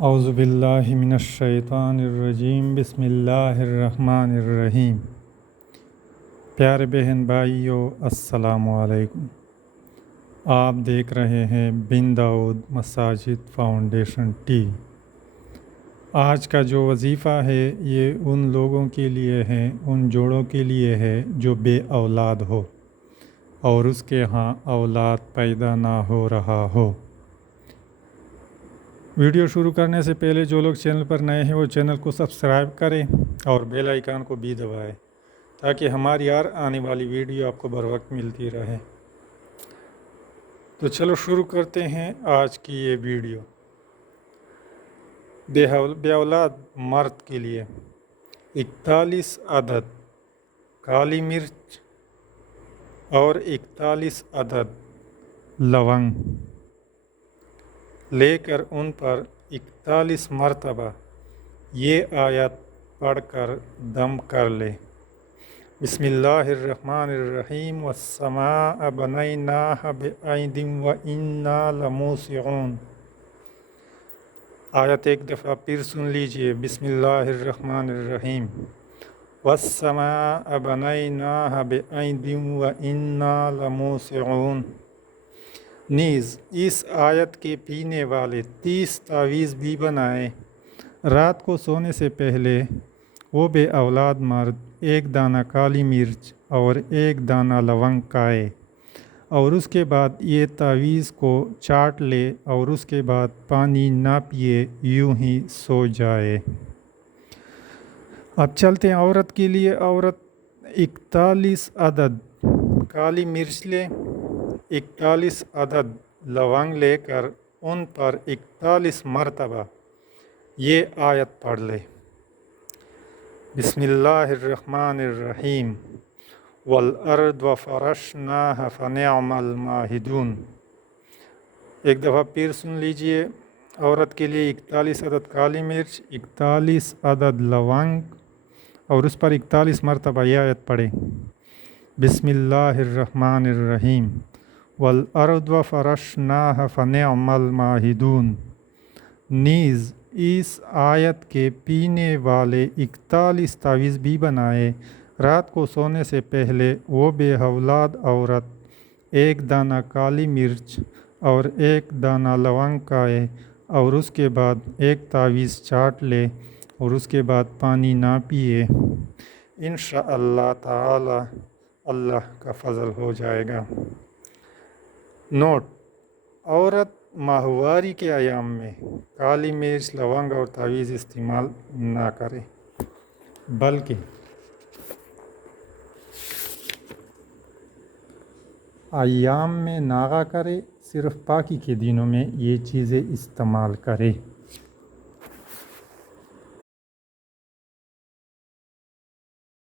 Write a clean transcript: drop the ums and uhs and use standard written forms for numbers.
اعوذ باللہ من الشیطان الرجیم بسم اللہ الرحمن الرحیم۔ پیارے بہن بھائیو، السلام علیکم۔ آپ دیکھ رہے ہیں بن داؤد مساجد فاؤنڈیشن ٹی۔ آج کا جو وظیفہ ہے یہ ان لوگوں کے لیے ہے، ان جوڑوں کے لیے ہے جو بے اولاد ہو اور اس کے ہاں اولاد پیدا نہ ہو رہا ہو۔ ویڈیو شروع کرنے سے پہلے جو لوگ چینل پر نئے ہیں وہ چینل کو سبسکرائب کریں اور بیل آئیکن کو بھی دبائیں تاکہ ہماری ہر آنے والی ویڈیو آپ کو بر وقت ملتی رہے۔ تو چلو شروع کرتے ہیں آج کی یہ ویڈیو۔ بے اولاد مرد کے لیے 41 عدد کالی مرچ اور 41 عدد لونگ لے کر ان پر 41 مرتبہ یہ آیت پڑھ کر دم کر لے۔ بسم اللہ الرحمن الرحیم والسماء بنیناها بعید وإنا لموسعون۔ آیت ایک دفعہ پھر سن لیجئے۔ بسم اللہ الرحمن الرحیم والسماء بنیناها بعید وإنا لموسعون۔ نیز اس آیت کے پینے والے 30 تعویذ بھی بنائے۔ رات کو سونے سے پہلے وہ بے اولاد مرد 1 دانہ کالی مرچ اور 1 دانہ لونگ کھائے اور اس کے بعد یہ تعویذ کو چاٹ لے اور اس کے بعد پانی نہ پیے، یوں ہی سو جائے۔ اب چلتے ہیں عورت کے لیے۔ عورت 41 عدد کالی مرچ لے، 41 عدد لونگ لے کر ان پر 41 مرتبہ یہ آیت پڑھ لے۔ بسم اللہ الرحمن الرحیم والارض فرشناها فنعم الماہدون۔ ایک دفعہ پھر سن لیجئے۔ عورت کے لیے 41 عدد کالی مرچ، 41 عدد لونگ اور اس پر 41 مرتبہ یہ آیت پڑھے۔ بسم اللہ الرحمن الرحیم والارض فرشناها فنعم الماہدون۔ نیز اس آیت کے پینے والے 41 تعویذ بھی بنائے۔ رات کو سونے سے پہلے وہ بے اولاد عورت 1 دانہ کالی مرچ اور 1 دانہ لونگ کھائے اور اس کے بعد ایک تعویذ چاٹ لے اور اس کے بعد پانی نہ پیے، انشاءاللہ تعالی اللہ کا فضل ہو جائے گا۔ نوٹ: عورت ماہواری کے ایام میں کالی مرچ، لونگ اور تعویذ استعمال نہ کرے، بلکہ ایام میں ناغہ کرے، صرف پاکی کے دنوں میں یہ چیزیں استعمال کرے۔